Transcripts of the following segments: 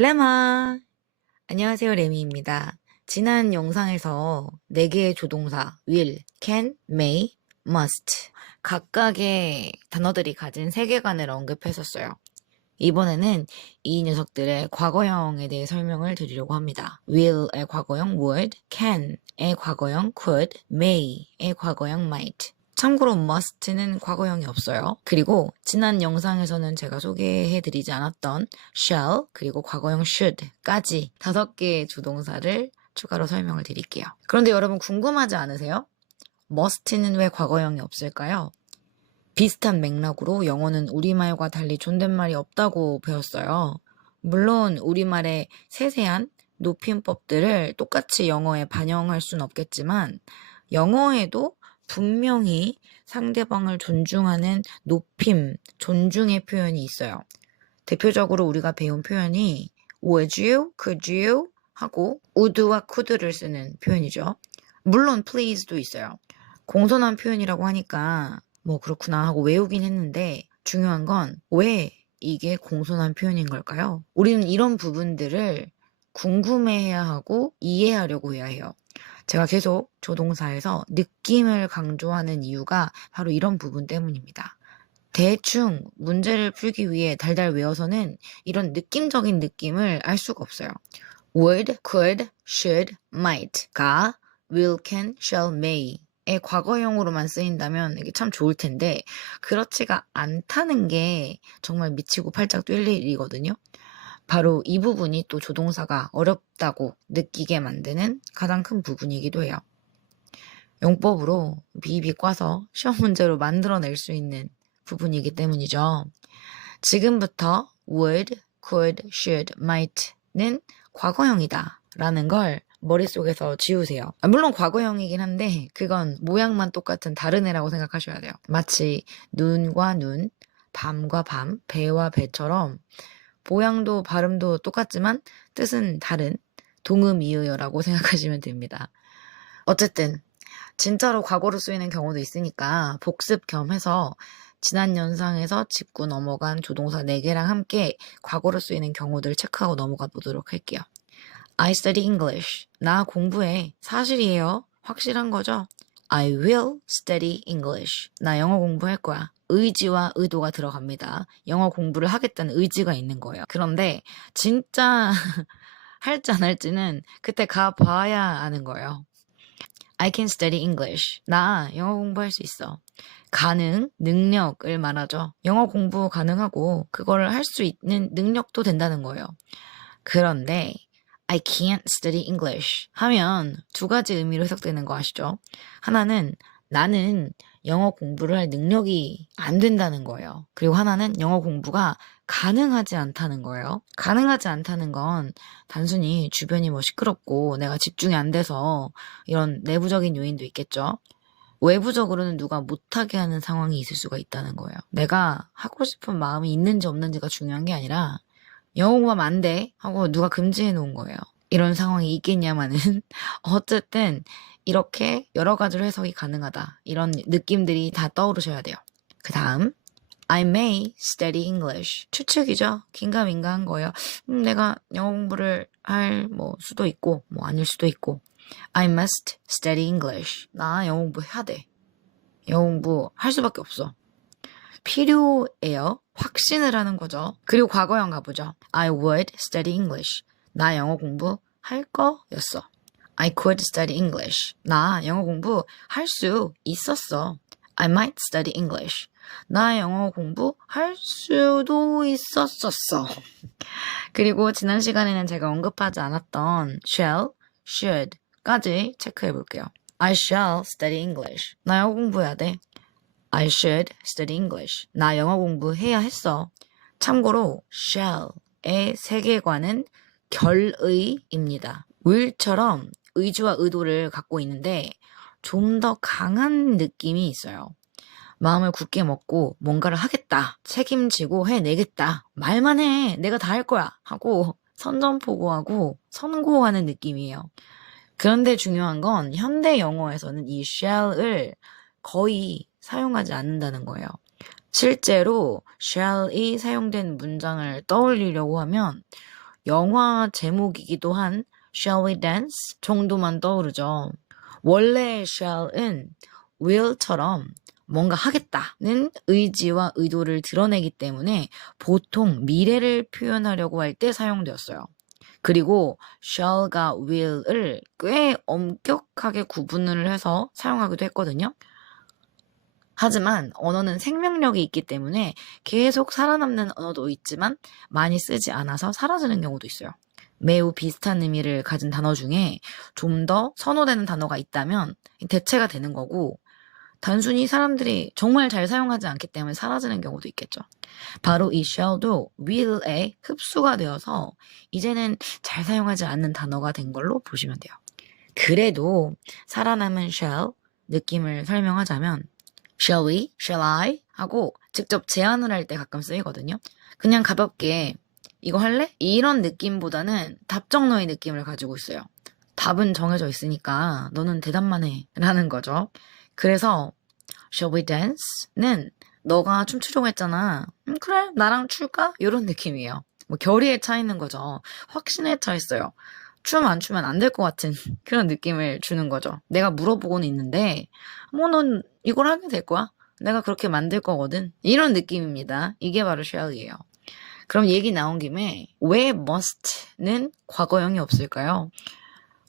레마! 안녕하세요, 레미입니다. 지난 영상에서 4개의 조동사 will, can, may, must 각각의 단어들이 가진 세계관을 언급했었어요. 이번에는 이 녀석들의 과거형에 대해 설명을 드리려고 합니다. will의 과거형 would, can의 과거형 could, may의 과거형 might. 참고로 must는 과거형이 없어요. 그리고 지난 영상에서는 제가 소개해드리지 않았던 shall 그리고 과거형 should까지 5개의 조동사를 추가로 설명을 드릴게요. 그런데 여러분 궁금하지 않으세요? must는 왜 과거형이 없을까요? 비슷한 맥락으로 영어는 우리말과 달리 존댓말이 없다고 배웠어요. 물론 우리말의 세세한 높임법들을 똑같이 영어에 반영할 수는 없겠지만 영어에도 분명히 상대방을 존중하는 높임, 존중의 표현이 있어요. 대표적으로 우리가 배운 표현이 would you, could you 하고 would와 could를 쓰는 표현이죠. 물론 please도 있어요. 공손한 표현이라고 하니까 뭐 그렇구나 하고 외우긴 했는데 중요한 건 왜 이게 공손한 표현인 걸까요? 우리는 이런 부분들을 궁금해해야 하고 이해하려고 해야 해요. 제가 계속 조동사에서 느낌을 강조하는 이유가 바로 이런 부분 때문입니다. 대충 문제를 풀기 위해 달달 외워서는 이런 느낌적인 느낌을 알 수가 없어요. would, could, should, might가 will, can, shall, may의 과거형으로만 쓰인다면 이게 참 좋을 텐데 그렇지가 않다는 게 정말 미치고 팔짝 뛸 일이거든요. 바로 이 부분이 또 조동사가 어렵다고 느끼게 만드는 가장 큰 부분이기도 해요. 용법으로 비비 꽈서 시험 문제로 만들어낼 수 있는 부분이기 때문이죠. 지금부터 would, could, should, might는 과거형이다 라는 걸 머릿속에서 지우세요. 물론 과거형이긴 한데 그건 모양만 똑같은 다른 애라고 생각하셔야 돼요. 마치 눈과 눈, 밤과 밤, 배와 배처럼 모양도 발음도 똑같지만 뜻은 다른 동음이의어라고 생각하시면 됩니다. 어쨌든 진짜로 과거로 쓰이는 경우도 있으니까 복습 겸 해서 지난 영상에서 짚고 넘어간 조동사 4개랑 함께 과거로 쓰이는 경우들 체크하고 넘어가 보도록 할게요. I study English. 나 공부해. 사실이에요. 확실한 거죠? I will study English. 나 영어 공부할 거야. 의지와 의도가 들어갑니다. 영어 공부를 하겠다는 의지가 있는 거예요. 그런데 진짜 할지 안 할지는 그때 가봐야 아는 거예요. I can study English. 나 영어 공부할 수 있어. 가능, 능력을 말하죠. 영어 공부 가능하고 그거를 할 수 있는 능력도 된다는 거예요. 그런데 I can't study English 하면 2가지 의미로 해석되는 거 아시죠? 하나는 나는 영어 공부를 할 능력이 안 된다는 거예요. 그리고 하나는 영어 공부가 가능하지 않다는 거예요. 가능하지 않다는 건 단순히 주변이 뭐 시끄럽고 내가 집중이 안 돼서 이런 내부적인 요인도 있겠죠. 외부적으로는 누가 못하게 하는 상황이 있을 수가 있다는 거예요. 내가 하고 싶은 마음이 있는지 없는지가 중요한 게 아니라 영어 공부하면 안 돼 하고 누가 금지해 놓은 거예요. 이런 상황이 있겠냐마는 어쨌든 이렇게 여러 가지로 해석이 가능하다. 이런 느낌들이 다 떠오르셔야 돼요. 그 다음 I may study English. 추측이죠. 긴가민가한 거예요. 내가 영어 공부를 할 뭐 수도 있고 뭐 아닐 수도 있고 I must study English. 나 영어 공부해야 돼. 영어 공부 할 수밖에 없어. 필요해요. 확신을 하는 거죠. 그리고 과거형 가보죠. I would study English. 나 영어 공부 할 거였어. I could study English. 나 영어 공부 할 수 있었어. I might study English. 나 영어 공부 할 수도 있었었어. 그리고 지난 시간에는 제가 언급하지 않았던 shall, should까지 체크해 볼게요. I shall study English. 나 영어 공부해야 돼. I should study English. 나 영어 공부해야 했어. 참고로 shall의 세계관은 결의입니다. will처럼 의지와 의도를 갖고 있는데 좀 더 강한 느낌이 있어요. 마음을 굳게 먹고 뭔가를 하겠다. 책임지고 해내겠다. 말만 해. 내가 다 할 거야. 하고 선전포고하고 선고하는 느낌이에요. 그런데 중요한 건 현대 영어에서는 이 shall을 거의 사용하지 않는다는 거예요. 실제로 shall이 사용된 문장을 떠올리려고 하면 영화 제목이기도 한 Shall we dance? 정도만 떠오르죠. 원래 shall은 will처럼 뭔가 하겠다는 의지와 의도를 드러내기 때문에 보통 미래를 표현하려고 할 때 사용되었어요. 그리고 shall과 will을 꽤 엄격하게 구분을 해서 사용하기도 했거든요. 하지만 언어는 생명력이 있기 때문에 계속 살아남는 언어도 있지만 많이 쓰지 않아서 사라지는 경우도 있어요. 매우 비슷한 의미를 가진 단어 중에 좀 더 선호되는 단어가 있다면 대체가 되는 거고, 단순히 사람들이 정말 잘 사용하지 않기 때문에 사라지는 경우도 있겠죠. 바로 이 shall도 will에 흡수가 되어서 이제는 잘 사용하지 않는 단어가 된 걸로 보시면 돼요. 그래도 살아남은 shall 느낌을 설명하자면 Shall we? Shall I? 하고 직접 제안을 할 때 가끔 쓰이거든요. 그냥 가볍게 이거 할래? 이런 느낌보다는 답정너의 느낌을 가지고 있어요. 답은 정해져 있으니까 너는 대답만 해 라는 거죠. 그래서 Shall we dance?는 너가 춤추려고 했잖아. 그래 나랑 출까? 이런 느낌이에요. 뭐 결의에 차 있는 거죠. 확신에 차 있어요. 춤 안 추면 안 될 것 같은 그런 느낌을 주는 거죠. 내가 물어보고는 있는데 뭐 넌 이걸 하게 될 거야? 내가 그렇게 만들 거거든. 이런 느낌입니다. 이게 바로 shall이에요. 그럼 얘기 나온 김에 왜 must는 과거형이 없을까요?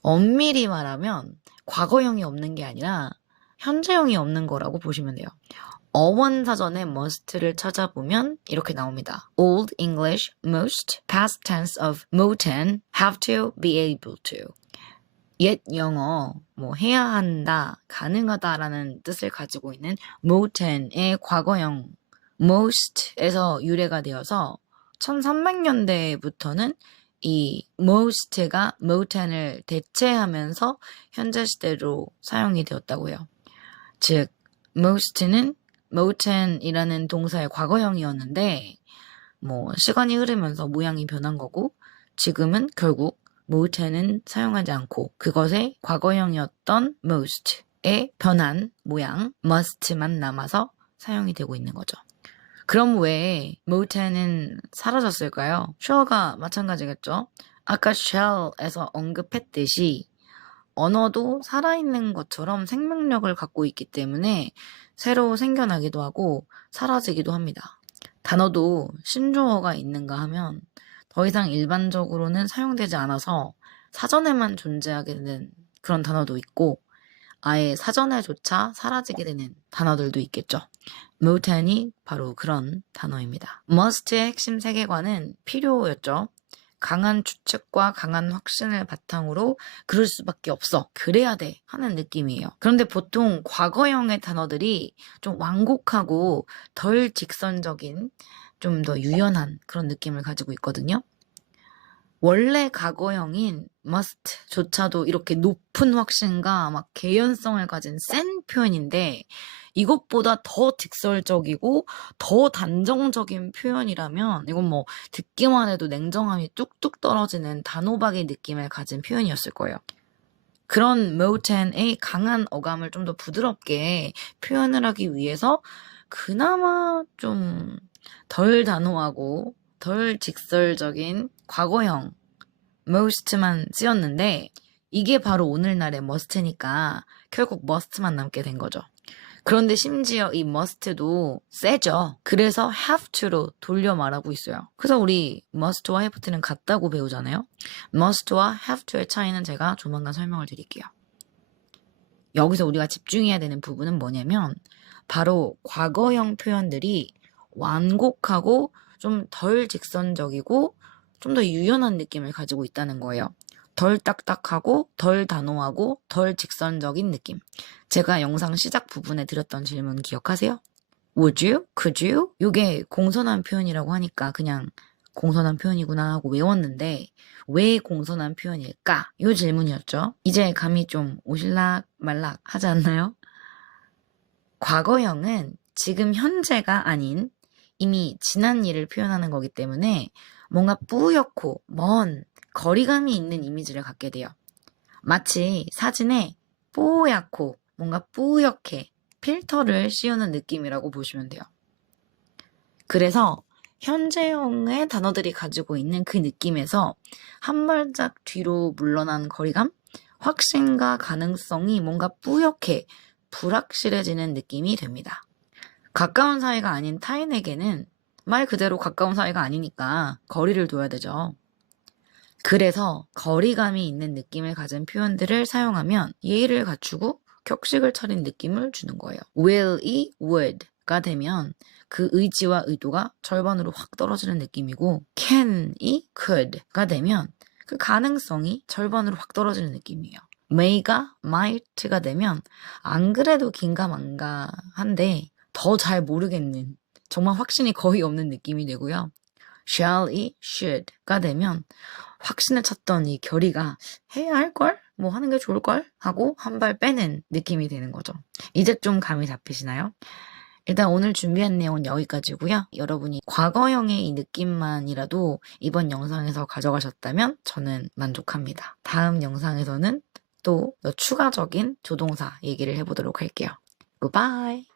엄밀히 말하면 과거형이 없는 게 아니라 현재형이 없는 거라고 보시면 돼요. 어원사전에 must를 찾아보면 이렇게 나옵니다. Old English most past tense of moten have to be able to. 옛 영어 뭐 해야 한다, 가능하다라는 뜻을 가지고 있는 moten의 과거형 most에서 유래가 되어서 1300년대부터는 이 most가 moten을 대체하면서 현재 시대로 사용이 되었다고 해요. 즉 most는 moten이라는 동사의 과거형이었는데 뭐 시간이 흐르면서 모양이 변한 거고, 지금은 결국 moten은 사용하지 않고 그것의 과거형이었던 most의 변한 모양 must만 남아서 사용이 되고 있는 거죠. 그럼 왜 moten은 사라졌을까요? shall가 마찬가지겠죠. 아까 shall에서 언급했듯이 언어도 살아있는 것처럼 생명력을 갖고 있기 때문에 새로 생겨나기도 하고 사라지기도 합니다. 단어도 신조어가 있는가 하면 더 이상 일반적으로는 사용되지 않아서 사전에만 존재하게 되는 그런 단어도 있고, 아예 사전에조차 사라지게 되는 단어들도 있겠죠. moten이 바로 그런 단어입니다. must의 핵심 세계관은 필요였죠. 강한 추측과 강한 확신을 바탕으로 그럴 수밖에 없어, 그래야 돼 하는 느낌이에요. 그런데 보통 과거형의 단어들이 좀 완곡하고 덜 직선적인, 좀 더 유연한 그런 느낌을 가지고 있거든요. 원래 과거형인 must조차도 이렇게 높은 확신과 막 개연성을 가진 센 표현인데, 이것보다 더 직설적이고 더 단정적인 표현이라면 이건 뭐 듣기만 해도 냉정함이 뚝뚝 떨어지는 단호박의 느낌을 가진 표현이었을 거예요. 그런 moten의 강한 어감을 좀 더 부드럽게 표현을 하기 위해서 그나마 좀 덜 단호하고 덜 직설적인 과거형 most만 쓰였는데, 이게 바로 오늘날의 must니까 결국 must만 남게 된 거죠. 그런데 심지어 이 must도 세죠. 그래서 have to로 돌려 말하고 있어요. 그래서 우리 must와 have to는 같다고 배우잖아요. must와 have to의 차이는 제가 조만간 설명을 드릴게요. 여기서 우리가 집중해야 되는 부분은 뭐냐면 바로 과거형 표현들이 완곡하고 좀 덜 직선적이고 좀 더 유연한 느낌을 가지고 있다는 거예요. 덜 딱딱하고 덜 단호하고 덜 직선적인 느낌. 제가 영상 시작 부분에 드렸던 질문 기억하세요? Would you? Could you? 이게 공손한 표현이라고 하니까 그냥 공손한 표현이구나 하고 외웠는데 왜 공손한 표현일까? 이 질문이었죠. 이제 감이 좀 오실락 말락 하지 않나요? 과거형은 지금 현재가 아닌 이미 지난 일을 표현하는 거기 때문에 뭔가 뿌옇고 먼 거리감이 있는 이미지를 갖게 돼요. 마치 사진에 뽀얗고 뭔가 뿌옇게 필터를 씌우는 느낌이라고 보시면 돼요. 그래서 현재형의 단어들이 가지고 있는 그 느낌에서 한 발짝 뒤로 물러난 거리감? 확신과 가능성이 뭔가 뿌옇게 불확실해지는 느낌이 됩니다. 가까운 사이가 아닌 타인에게는 말 그대로 가까운 사이가 아니니까 거리를 둬야 되죠. 그래서 거리감이 있는 느낌을 가진 표현들을 사용하면 예의를 갖추고 격식을 차린 느낌을 주는 거예요. will이 would가 되면 그 의지와 의도가 절반으로 확 떨어지는 느낌이고 can이 could가 되면 그 가능성이 절반으로 확 떨어지는 느낌이에요. may가 might가 되면 안 그래도 긴가민가한데 더 잘 모르겠는 정말 확신이 거의 없는 느낌이 되고요. shall이 should가 되면 확신을 찾던 이 결의가 해야 할걸? 뭐 하는 게 좋을걸? 하고 한 발 빼는 느낌이 되는 거죠. 이제 좀 감이 잡히시나요? 일단 오늘 준비한 내용은 여기까지고요. 여러분이 과거형의 이 느낌만이라도 이번 영상에서 가져가셨다면 저는 만족합니다. 다음 영상에서는 또 추가적인 조동사 얘기를 해보도록 할게요. Goodbye!